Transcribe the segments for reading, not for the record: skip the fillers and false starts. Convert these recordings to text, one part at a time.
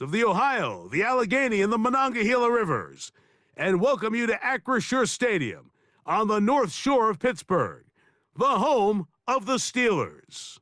of the Ohio, the Allegheny, and the Monongahela Rivers, and welcome you to Acrisure Stadium on the North Shore of Pittsburgh, the home of the Steelers.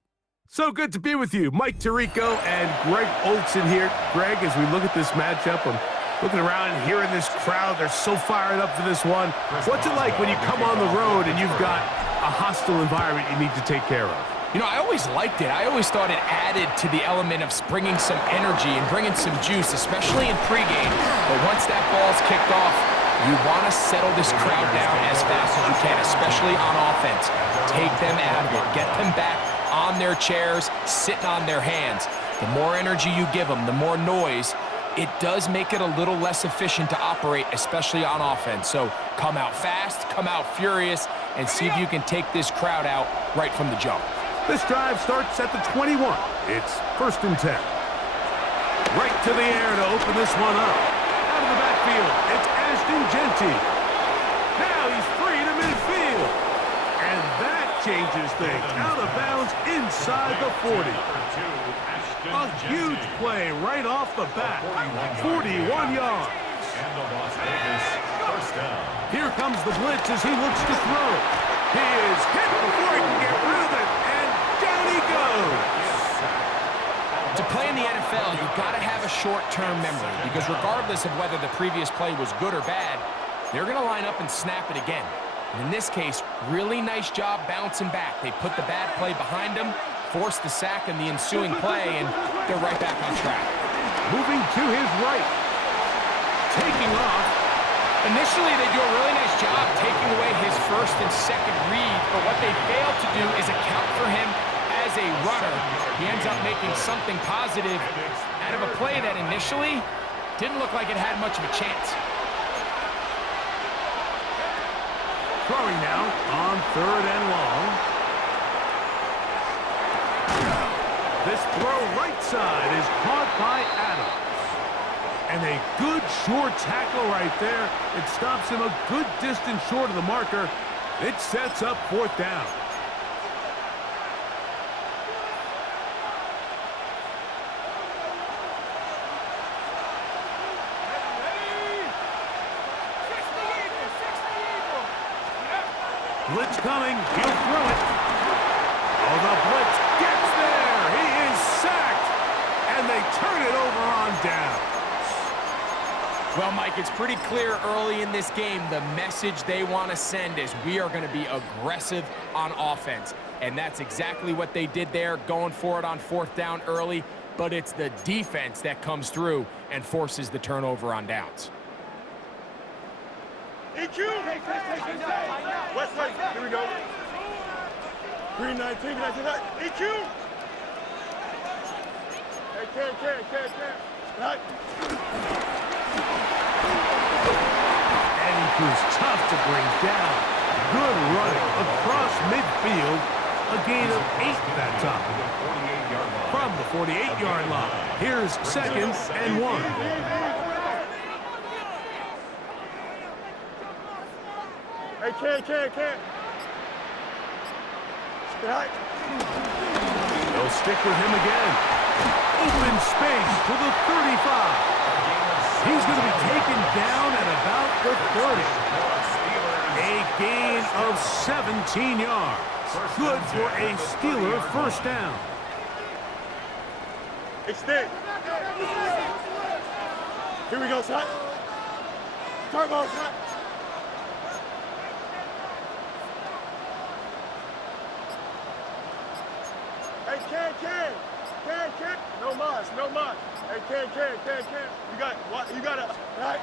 So good to be with you. Mike Tirico and Greg Olson here. Greg, as we look at this matchup, I'm looking around and hearing this crowd. They're so fired up for this one. What's it like when you come on the road and you've got a hostile environment you need to take care of? You know, I always liked it. I always thought it added to the element of bringing some energy and bringing some juice, especially in pregame. But once that ball's kicked off, you want to settle this crowd down as fast as you can, especially on offense. Take them out of it. Get them back on their chairs, sitting on their hands. The more energy you give them, the more noise, it does make it a little less efficient to operate, especially on offense. So come out fast, come out furious, and see if you can take this crowd out right from the jump. This drive starts at the 21. It's 1st and 10. Right to the air to open this one up. Out of the backfield, it's Ashton Genty. Now he's free to midfield. And that changes things. Out of bounds inside the 40. A huge play right off the bat. 41 yards. Here comes the blitz as he looks to throw. He is hit before he can get rid of it. He goes. To play in the NFL, you've got to have a short-term memory because regardless of whether the previous play was good or bad, they're going to line up and snap it again. And in this case, really nice job bouncing back. They put the bad play behind them, forced the sack in the ensuing play, and they're right back on track. Moving to his right. Taking off. Initially, they do a really nice job taking away his first and second read, but what they fail to do is account for him as a runner. He ends up making something positive out of a play that initially didn't look like it had much of a chance. Throwing now on 3rd and long. This throw right side is caught by Adams. And a good short tackle right there. It stops him a good distance short of the marker. It sets up 4th down. Blitz coming. He'll throw it. Oh, the blitz gets there. He is sacked. And they turn it over on down. Well, Mike, it's pretty clear early in this game the message they want to send is we are going to be aggressive on offense. And that's exactly what they did there, going for it on 4th down early. But it's the defense that comes through and forces the turnover on downs. EQ! West side, here we go. Green 19, 19, EQ! Hey, can. Right. And he proves tough to bring down. Good running across midfield. A gain of 8 that time. From the 48-yard line, here's 2nd and 1. Hey, can. Right. They'll stick with him again. Open space to the 35. He's going to be taken down at about the 30. A gain of 17 yards. Good for a Steeler 1st down. Extend. Here we go, son. Turbo, son. Hey, can. No mas. Hey, can. You got it. Right.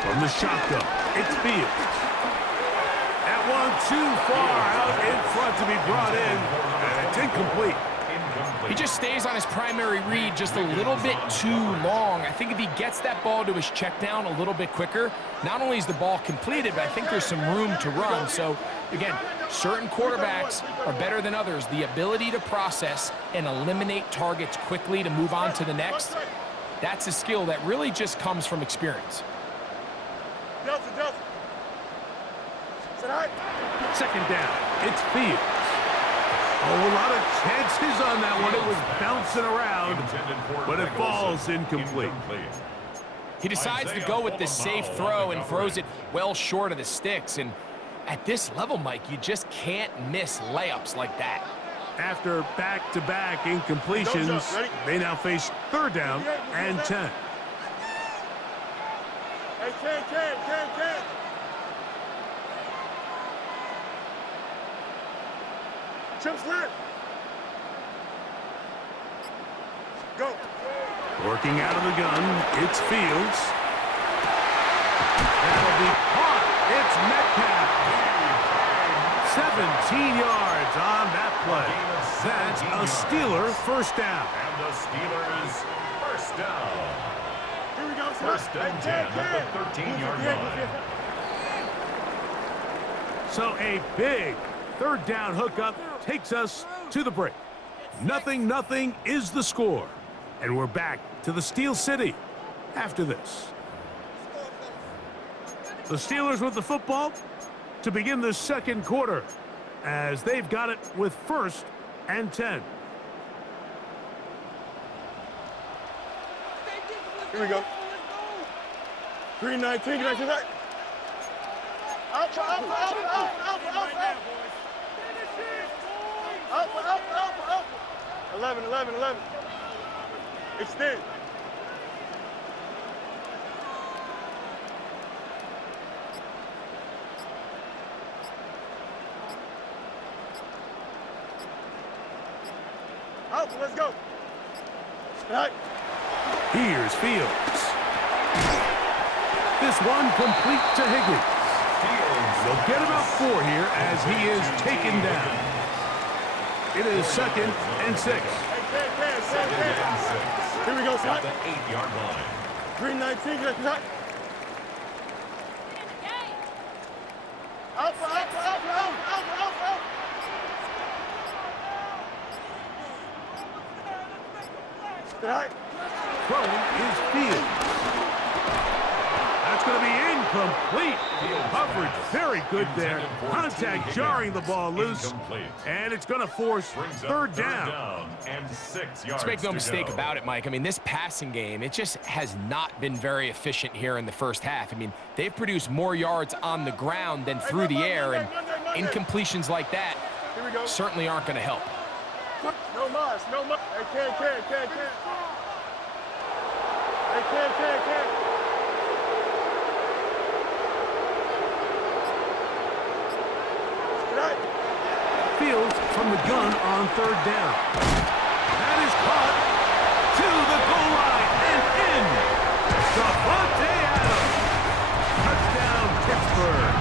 From the shotgun, it's Fields. That one too far out in front to be brought in, and it's incomplete. He just stays on his primary read just a little bit too long. I think if he gets that ball to his check down a little bit quicker, not only is the ball completed, but I think there's some room to run. So, again, certain quarterbacks are better than others. The ability to process and eliminate targets quickly to move on to the next, that's a skill that really just comes from experience. Delta. 2nd down, it's Fields. Oh, a lot of chances on that one. It was bouncing around, but it falls incomplete. He decides to go with the safe throw and throws it well short of the sticks. And at this level, Mike, you just can't miss layups like that. After back-to-back incompletions, they now face third down and 10. Hey, Ken. Chips left. Go. Working out of the gun, it's Fields. That'll be caught. It's Metcalf. 17 yards on that play. That's a Steeler first down. And the Steelers first down. Here we go. First and 10 at the 13-yard line. So a big third down hookup takes us to the break. 0-0 is the score. And we're back to the Steel City after this. The Steelers with the football to begin the second quarter as they've got it with first and 10. Here we go. 319, get back to that. Up. 11. Extend. Up, let's go. Right. Here's Fields. This one complete to Higgins. They'll get about 4 here as he is taken down. It is second and 6. Here we go, At Scott. the 8-yard line. 319, get back. Up. Right. Throwing is Fields. That's going to be incomplete. Coverage very good there. Contact jarring the ball loose. And it's going to force third down. And 6 yards. Let's make no to mistake go. about it, Mike. I mean, this passing game, it just has not been very efficient here in the first half. I mean, they've produced more yards on the ground than through the air, and incompletions like that Here we go. certainly aren't going to help. No mas. Hey, Ken. Hey, Ken. Right. Fields from the gun on third down. That is caught to the goal line and in. Davante Adams. Touchdown, Pittsburgh.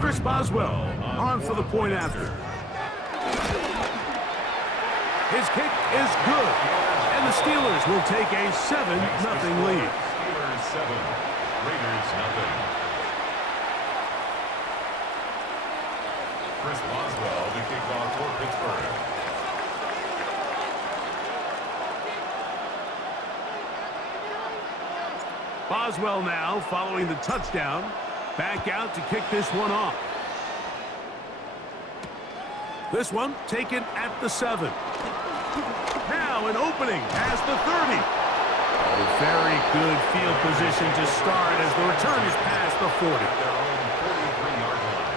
Chris Boswell on for the point after. His kick is good, and the Steelers will take a 7-0 lead. Steelers 7, Raiders 0. Chris Boswell, the kickoff for Pittsburgh. Boswell now following the touchdown. Back out to kick this one off. This one taken at the 7. Now an opening past the 30. Oh, very good field position to start as the return is past the 40. Their own 43-yard line.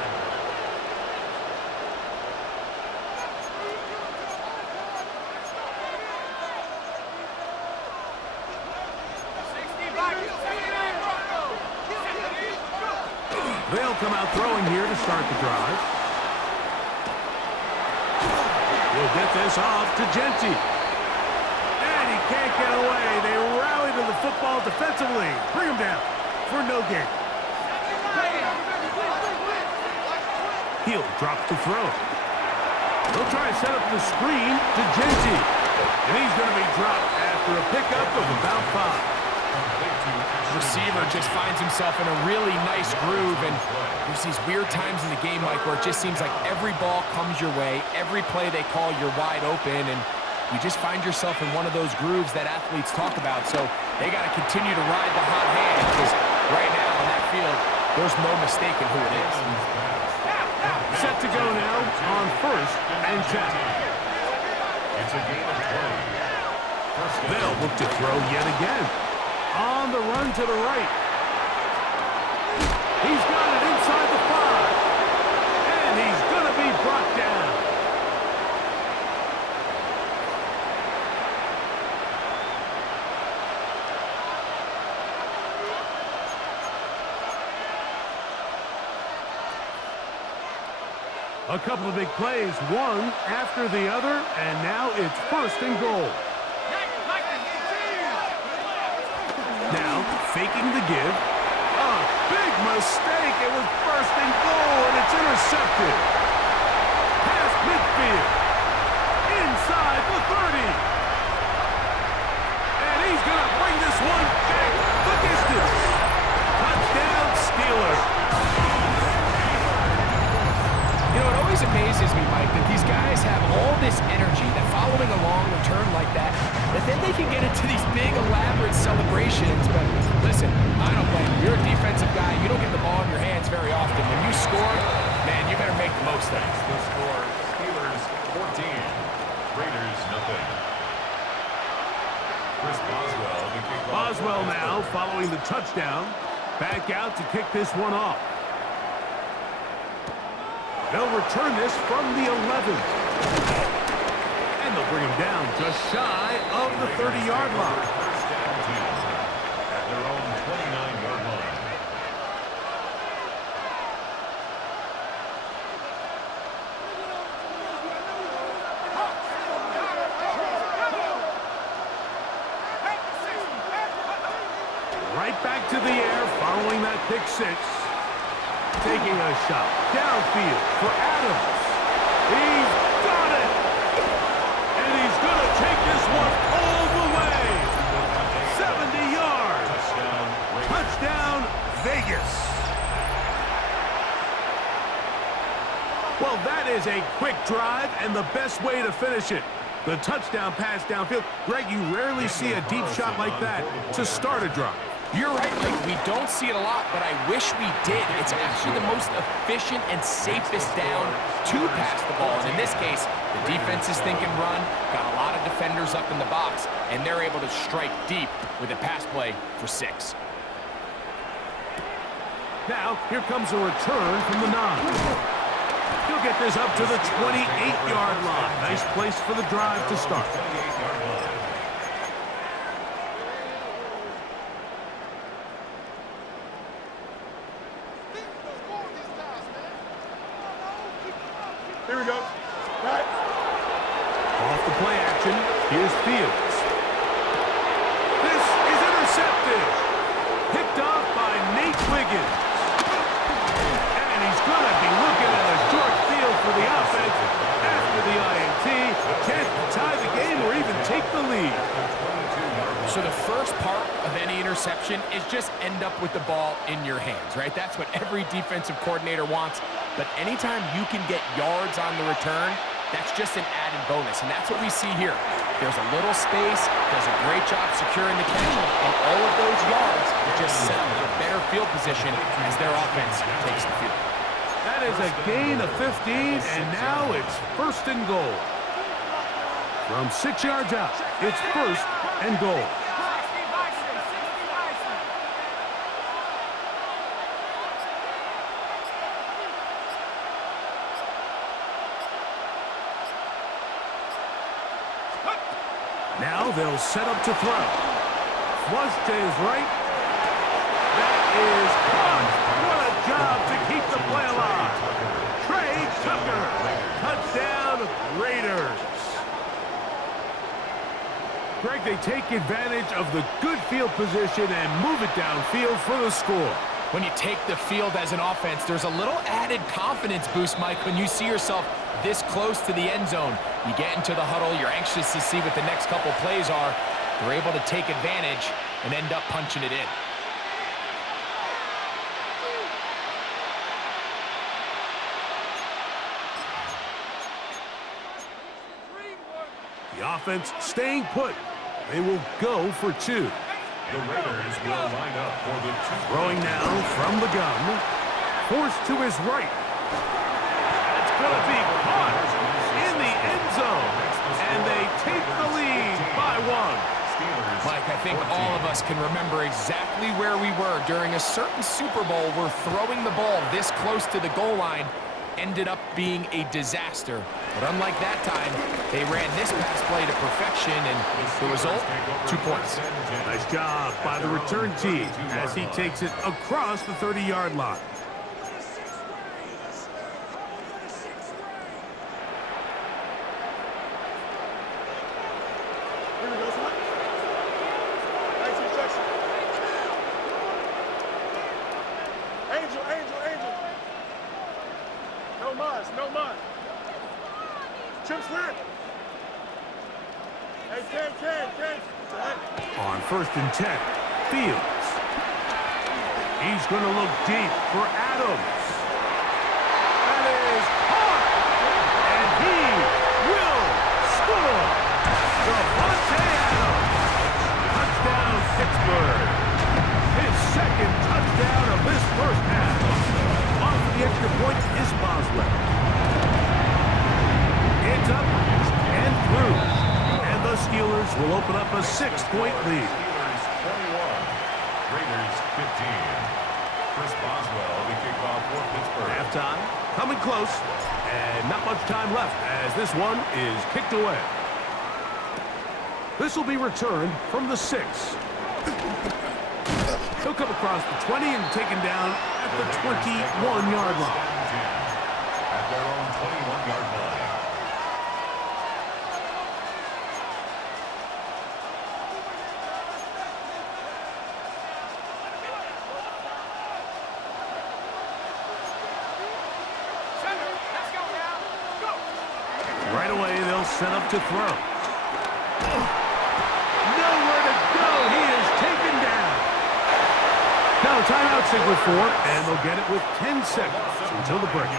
They'll come out throwing here to start the drive. We'll get this off to Genti. And he can't get away. They rally to the football defensively. Bring him down for no gain. He'll drop the throw. He'll try to set up the screen to Genti. And he's going to be dropped after a pickup of about 5. The receiver just finds himself in a really nice groove, and there's these weird times in the game, Mike, where it just seems like every ball comes your way, every play they call, you're wide open, and you just find yourself in one of those grooves that athletes talk about. So they got to continue to ride the hot hand, because right now on that field, there's no mistaking who it is. Set to go now on 1st and 10. It's a gain of 20. They'll look to throw yet again. On the run to the right. He's got it inside the 5. And he's going to be brought down. A couple of big plays, one after the other, and now it's 1st and goal. Now, faking the give. A big mistake. It was 1st and goal, and it's intercepted. Past midfield. Inside the 30. And he's going to bring this one back the distance. Touchdown, Steelers. You know, it always amazes me, Mike, that these guys have all this energy, that following a long return like that then they can get into these big, elaborate celebrations. But listen, I don't blame you. You're a defensive guy. You don't get the ball in your hands very often. When you score, man, you better make the most of it. The score, Steelers 14, Raiders nothing. Chris Boswell, the kickoff. Boswell now following the touchdown. Back out to kick this one off. They'll return this from the 11. And they'll bring him down just shy of the 30-yard line. First down team at their own 29-yard line. Right back to the air following that pick 6. Taking a shot downfield for Adams. He's got it. And he's going to take this one all the way. 70 yards. Touchdown, Vegas. Well, that is a quick drive and the best way to finish it. The touchdown pass downfield. Greg, you rarely see a deep shot like that to start a drive. You're right, Mike. We don't see it a lot, but I wish we did. It's actually the most efficient and safest down to pass the ball. And in this case, the defense is thinking run, got a lot of defenders up in the box, and they're able to strike deep with a pass play for 6. Now, here comes a return from the 9. He'll get this up to the 28-yard line. Nice place for the drive to start. 28-yard line. Here we go. Right. Off the play action, here's Fields. This is intercepted. Picked off by Nate Wiggins. And he's going to be looking at a short field for the offense after the INT. Can't tie the game or even take the lead. So the first part of any interception is just end up with the ball in your hands, right? That's what every defensive coordinator wants. But anytime you can get yards on the return, that's just an added bonus. And that's what we see here. There's a little space, does a great job securing the catch, and all of those yards just set up for better field position as their offense takes the field. That is a gain of 15, and now it's 1st and goal. From 6 yards out, it's 1st and goal. Now they'll set up to throw. Flush to his right. That is caught. What a job to keep the play alive. Trey Tucker. Touchdown, Raiders. Greg, they take advantage of the good field position and move it downfield for the score. When you take the field as an offense, there's a little added confidence boost, Mike, when you see yourself this close to the end zone. You get into the huddle, you're anxious to see what the next couple plays are. They're able to take advantage and end up punching it in. offense staying put. They will go for 2. The Raiders will line up for the 2. Throwing now from the gun. Forced to his right. That's going to be caught in the end zone. And they take the lead by 1. Mike, I think all of us can remember exactly where we were during a certain Super Bowl where throwing the ball this close to the goal line ended up being a disaster. But unlike that time, they ran this pass play to perfection, and the result, 2 points. Nice job by the return team as he takes it across the 30-yard line. Here we go, son. Nice instruction. Angel, angel, angel. No mas, no mas. Chip slip. Hey, Ken. On 1st and 10, Fields. He's going to look deep for Adams. That is caught. And he will score. Devontae Adams. Touchdown, Pittsburgh. His 2nd touchdown of this first half. Off the extra point is Boswell. It's up and through. And the Steelers will open up a 6-point lead. Steelers 21, Raiders 15. Chris Boswell, the kickoff for Pittsburgh. Halftime coming close, and not much time left as this one is kicked away. This will be returned from the 6. He'll come across the 20 and taken down at the 21-yard line. At their own 21-yard line. Right away, they'll set up to throw. Nowhere to go. He is taken down. Now, timeout signal for, and they'll get it with 10 seconds until the break.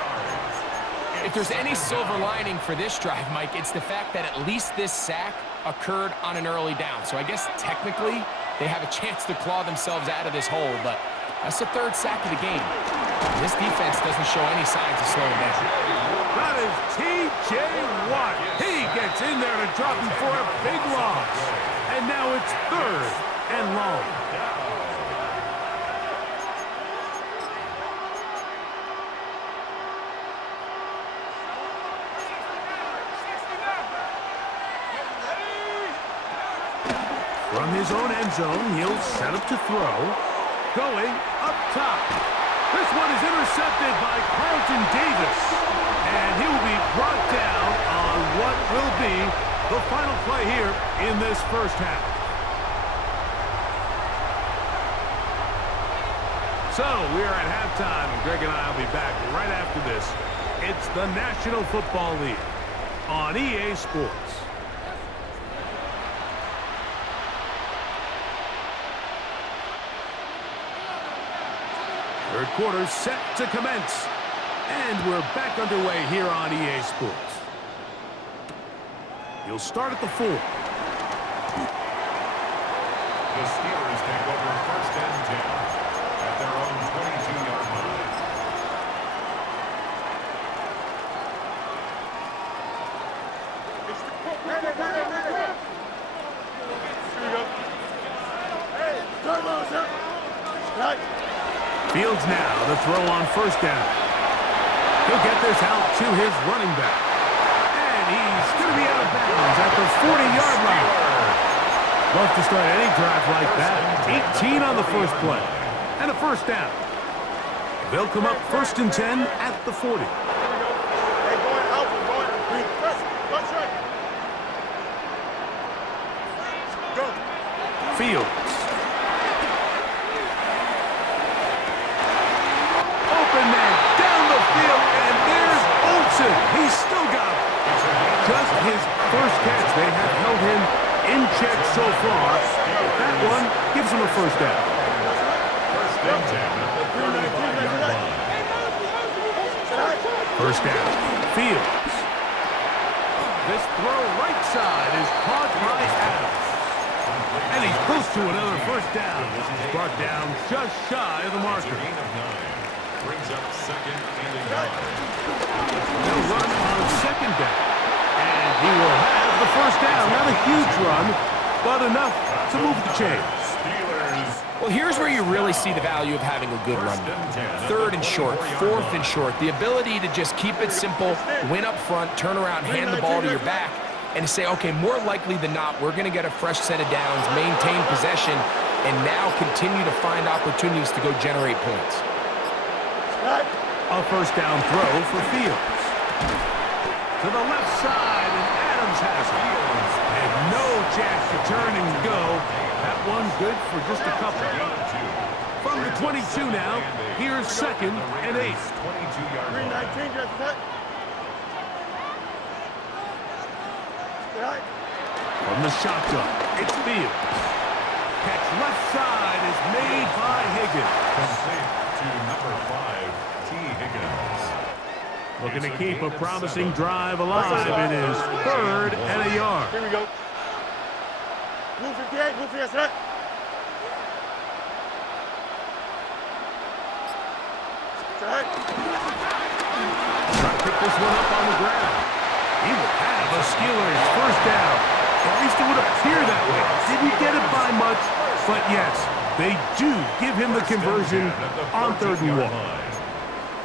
If there's any silver lining for this drive, Mike, it's the fact that at least this sack occurred on an early down. So I guess technically they have a chance to claw themselves out of this hole, but that's the 3rd sack of the game. This defense doesn't show any signs of slowing down. That is T.J. Watt. He gets in there to drop him for a big loss. And now it's 3rd and long. From his own end zone, he'll set up to throw. Going up top. This one is intercepted by Carlton Davis. And he will be brought down on what will be the final play here in this first half. So we are at halftime, and Greg and I will be back right after this. It's the National Football League on EA Sports. Third quarter set to commence. And we're back underway here on EA Sports. You'll start at the 4. The Steelers take over 1st and 10 at their own 22-yard line. Here we go. Hey, turn on, sir. Right. Fields now the throw on 1st down. He'll get this out to his running back. And he's going to be out of bounds at the 40-yard line. Love to start any drive like that. 18 on the first play. And a 1st down. They'll come up 1st and 10 at the 40. Here we go. Hey, going out, going. Press. Watch right. Go. Fields. Open man down the field, and there's Olsen. He's still got it. Just his first catch. They have held him in check so far. That one gives him a 1st down. 1st and 10 at the 35-yard line. 1st down. Fields. This throw right side is caught by Adams. And he's close to another first down. This is brought down just shy of the marker. Gain of 9. Brings up second and a yard. He'll run on second down. And he will have the first down. Not a huge run, but enough to move the chains. Steelers. Well, here's where you really see the value of having a good run game. Third and short, fourth and short. The ability to just keep it simple, win up front, turn around, hand the ball to your back, and say, okay, more likely than not, we're going to get a fresh set of downs, maintain possession, and now continue to find opportunities to go generate points. A first down throw for Fields. To the left side, and Adams has it. And no chance to turn and go. That one good for just a couple. From the 22 now, here's second and 8. 22-yard line. 319, just set. From the shotgun, it's Fields. Catch left side is made by Higgins. Complete to number 5, T. Higgins. Looking to keep a promising drive alive. It is third and a yard. Here we go. Blue 58, blue 58, set. Set. Trying to pick this one up on the ground. He will have a Steelers first down. At least it would appear that way. Didn't get it by much, but yes, they do give him the conversion on third and 1.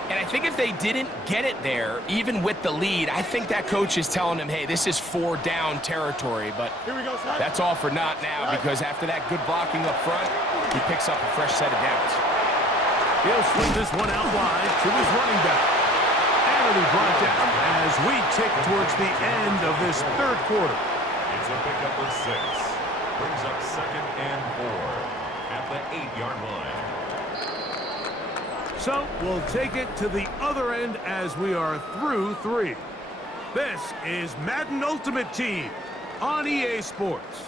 And I think if they didn't get it there, even with the lead, I think that coach is telling them, hey, this is 4 down territory. But Here we go, set. that's all for naught now, because after that good blocking up front, he picks up a fresh set of downs. He'll swing this one out wide to his running back. And it'll be brought down as we tick towards the end of this third quarter. It's a pickup of 6. Brings up second and 4 at the 8-yard line. So we'll take it to the other end as we are through 3. This is Madden Ultimate Team on EA Sports.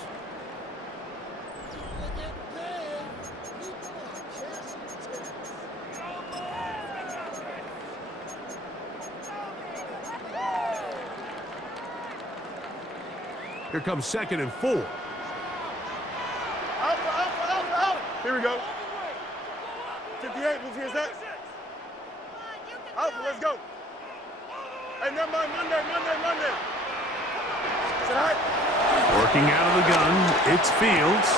Here comes second and 4. Alpha, alpha, alpha, alpha. Here we go. 58, blue 58, set. Alpha, let's go. Hey, never mind, Monday. Set. Working out of the gun, it's Fields.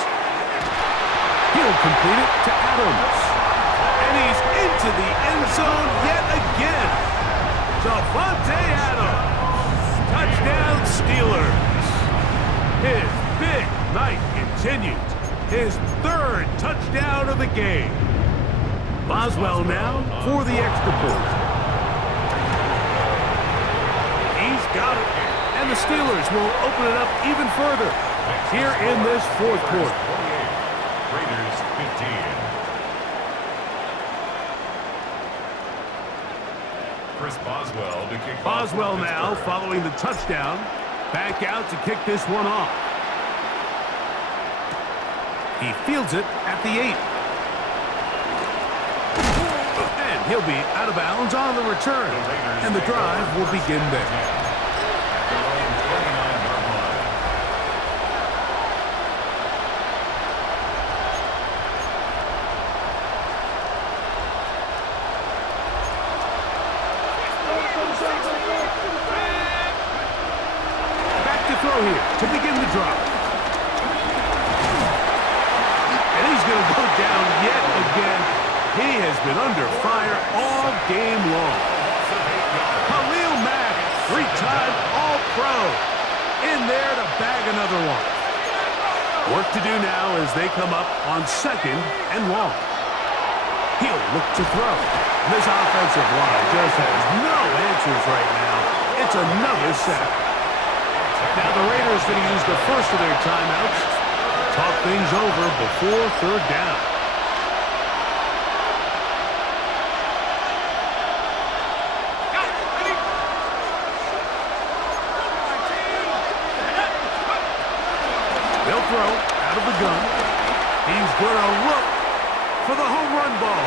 He'll complete it to Adams. And he's into the end zone yet again. Davante Adams. Touchdown Steelers. His big night continues. His third touchdown of the game. Boswell now for the extra point. He's got it. And the Steelers will open it up even further here in this fourth quarter. 28, Raiders 15. Chris Boswell to kick off. Boswell for now Pittsburgh. following the touchdown. Back out to kick this one off. He fields it at the 8. And he'll be out of bounds on the return. And the drive will begin there. Their own 29-yard line. Back to throw here to begin the drive. And he's going to go down yet again. He has been under fire all game long. Khalil Mack, 3-time All-Pro, in there to bag another one. Work to do now as they come up on second and long. He'll look to throw. This offensive line just has no answers right now. It's another sack. Now the Raiders going to use the first of their timeouts. Talk things over before third down. They'll throw out of the gun. He's going to look for the home run ball.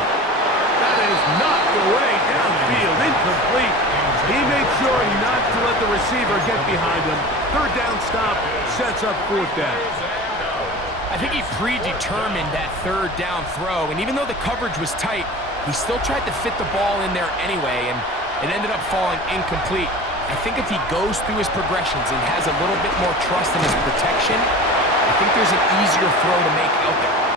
That is knocked away downfield, incomplete. He made sure not to let the receiver get behind him. Third down stop sets up fourth down. I think he predetermined that third down throw, and even though the coverage was tight, he still tried to fit the ball in there anyway, and it ended up falling incomplete. I think if he goes through his progressions and has a little bit more trust in his protection, I think there's an easier throw to make out there.